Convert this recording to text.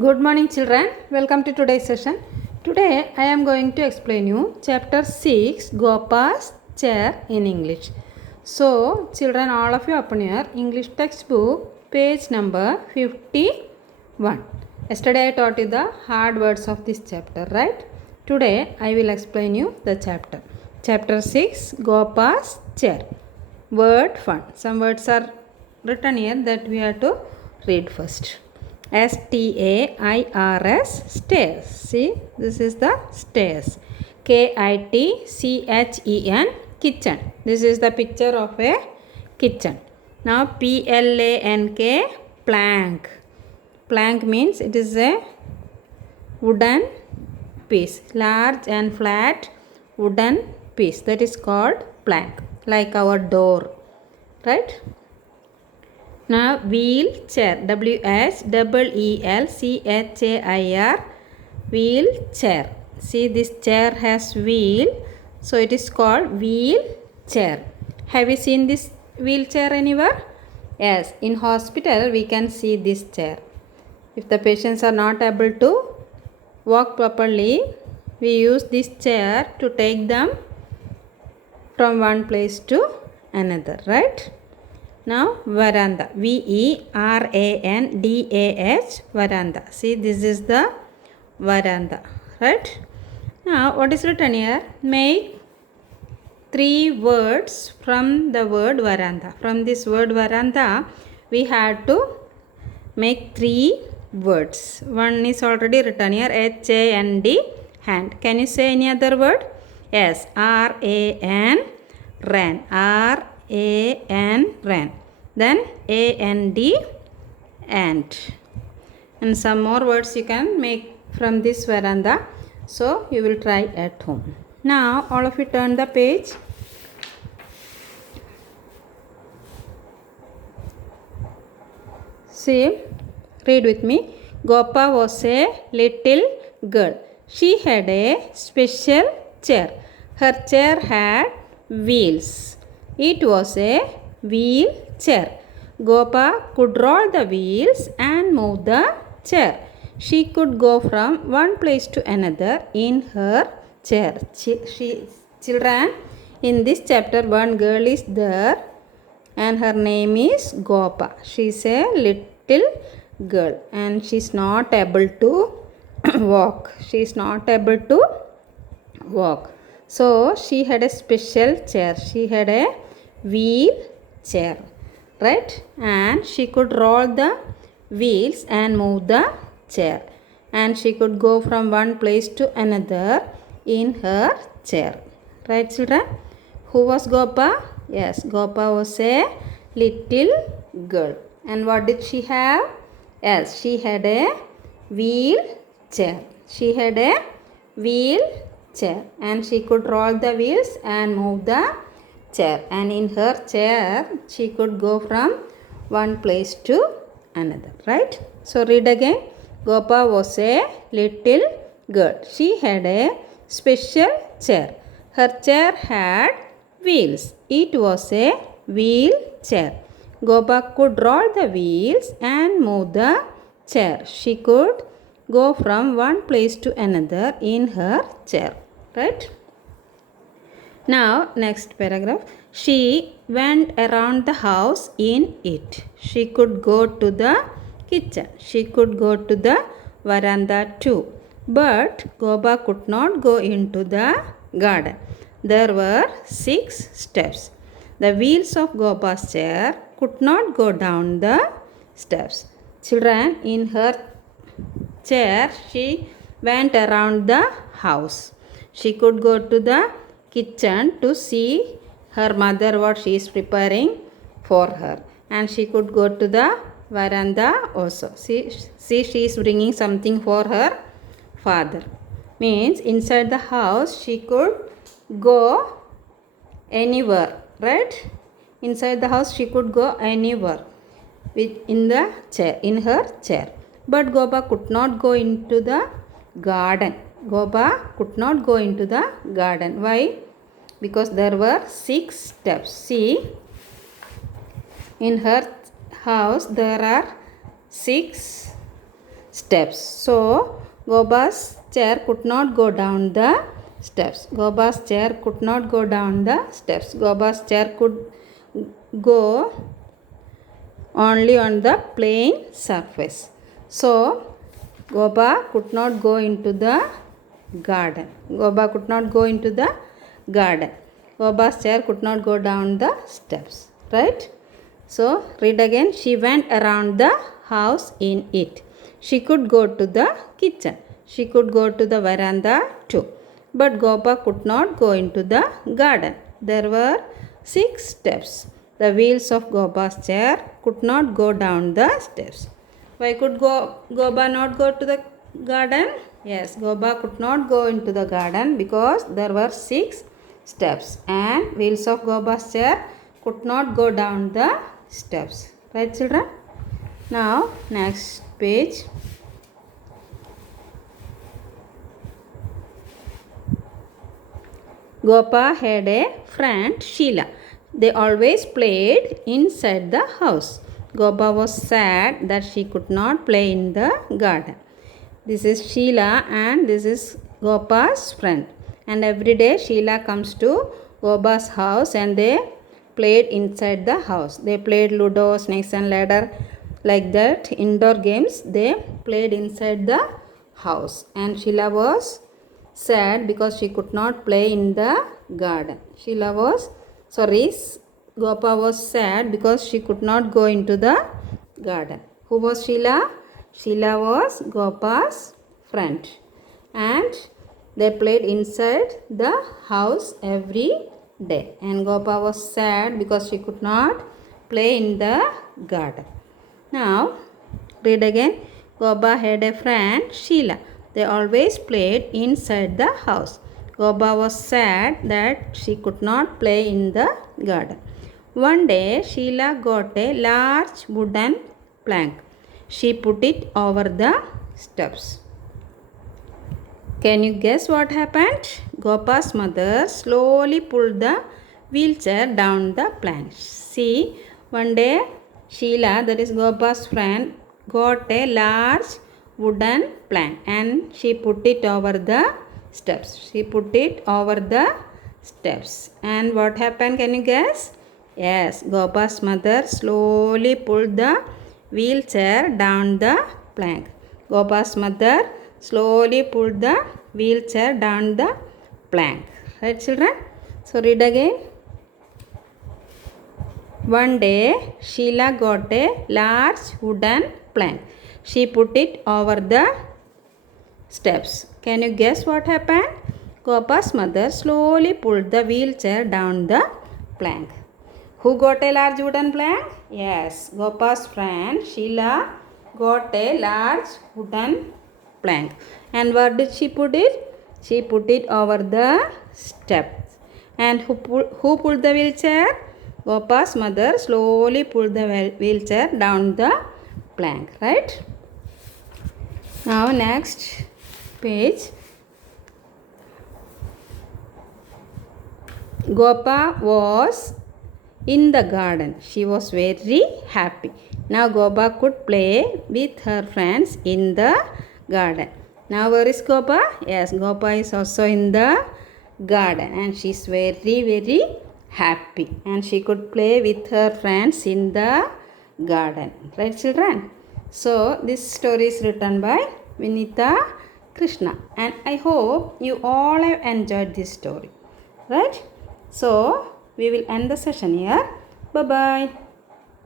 Good morning children, welcome to today's session. Today I am going to explain you chapter 6 Gopa's chair in English. So children, all of you open your English textbook page number 51. Yesterday I taught you the hard words of this chapter, right? Today I will explain you the chapter. Chapter 6 Gopa's chair. Word fun. Some words are written here that we have to read first. stairs, stairs. See, this is the stairs. kitchen, kitchen. This is the picture of a kitchen. Now plank, plank. Plank means it is a wooden piece, large and flat wooden piece, that is called plank, like our door, right? Now wheelchair, wheelchair, wheelchair. See, this chair has wheel, so it is called wheelchair. Have you seen this wheelchair anywhere? Yes, in hospital we can see this chair. If the patients are not able to walk properly, we use this chair to take them from one place to another, right? Now veranda, verandah, veranda. See, this is the veranda, right? Now what is written here? Make 3 words from the word veranda. From this word veranda we had to make 3 words. One is already written here, hand, hand. Can you say any other word? Yes, ran, ran, ran. Then and, and some more words you can make from this veranda. So you will try at home. Now all of you turn the page. See, read with me. Gopa was a little girl. She had a special chair. Her chair had wheels. It was a wheelchair. Gopa could roll the wheels and move the chair. She could go from one place to another in her chair. Children, in this chapter one girl is there and her name is Gopa. She is a little girl and she is not able to walk. She is not able to walk. So she had a special chair. She had a wheelchair, right? And she could roll the wheels and move the chair. And she could go from one place to another in her chair. Right, children? Who was Gopa? Yes, Gopa was a little girl. And what did she have? Yes, she had a wheelchair. She had a wheelchair and she could roll the wheels and move the chair. And in her chair, she could go from one place to another, right? So read again. Gopa was a little girl. She had a special chair. Her chair had wheels. It was a wheelchair. Gopa could roll the wheels and move the chair. She could go from one place to another in her chair, right? Now next paragraph. She went around the house in it. She could go to the kitchen. She could go to the veranda too. But Gopa could not go into the garden. There were 6 steps. The wheels of Gopa's chair could not go down the steps. Children, in her chair she went around the house. She could go to the kitchen to see her mother what she is preparing for her, and she could go to the veranda also. See, she is bringing something for her father. Means inside the house she could go anywhere, right? Inside the house she could go anywhere in the chair, in her chair. But Gopa could not go into the garden. Gopa could not go into the garden. Why? Because there were 6 steps. See, in her house there are 6 steps. So Gopa's chair could not go down the steps. Gopa's chair could not go down the steps. Gopa's chair could go only on the plain surface. So Gopa could not go into the garden. Gopa could not go into the garden. Gopa's chair could not go down the steps. Right? So read again. She went around the house in it. She could go to the kitchen. She could go to the veranda too. But Gopa could not go into the garden. There were 6 steps. The wheels of Gopa's chair could not go down the steps. Why could Gopa not go to the garden? Yes, Gopa could not go into the garden because there were 6 steps and wheels of Gopa's chair could not go down the steps. Right, children? Now, next page. Gopa had a friend, Sheila. They always played inside the house. Gopa was sad that she could not play in the garden. This is Sheila and this is Gopa's friend. And every day Sheila comes to Gopa's house and they played inside the house. They played Ludo, Snakes and Ladder, like that. Indoor games they played inside the house. And Sheila was sad because she could not play in the garden. Gopa was sad because she could not go into the garden. Who was Sheila? Sheila was Gopa's friend. And they played inside the house every day. And Gopa was sad because she could not play in the garden. Now, read again. Gopa had a friend, Sheila. They always played inside the house. Gopa was sad that she could not play in the garden. One day, Sheila got a large wooden plank. She put it over the steps. Can you guess what happened? Gopa's mother slowly pulled the wheelchair down the plank. See, one day Sheila, that is Gopa's friend, got a large wooden plank and she put it over the steps. She put it over the steps. And what happened? Can you guess? Yes, Gopa's mother slowly pulled the wheelchair down the plank. Gopa's mother slowly pulled the wheelchair down the plank. Right, children? So read again. One day, Sheila got a large wooden plank. She put it over the steps. Can you guess what happened? Gopa's mother slowly pulled the wheelchair down the plank. Who got a large wooden plank? Yes, Gopa's friend Sheila got a large wooden plank. And where did she put it? She put it over the steps. And who pulled the wheelchair? Gopa's mother slowly pulled the wheelchair down the plank. Right? Now next page. Gopa was in the garden. She was very happy. Now Gopa could play with her friends in the garden. Now where is Gopa? Yes, Gopa is also in the garden and she is very happy. And she could play with her friends in the garden. Right, children? So this story is written by Vinita Krishna. And I hope you all have enjoyed this story. Right? So we will end the session here. Bye-bye.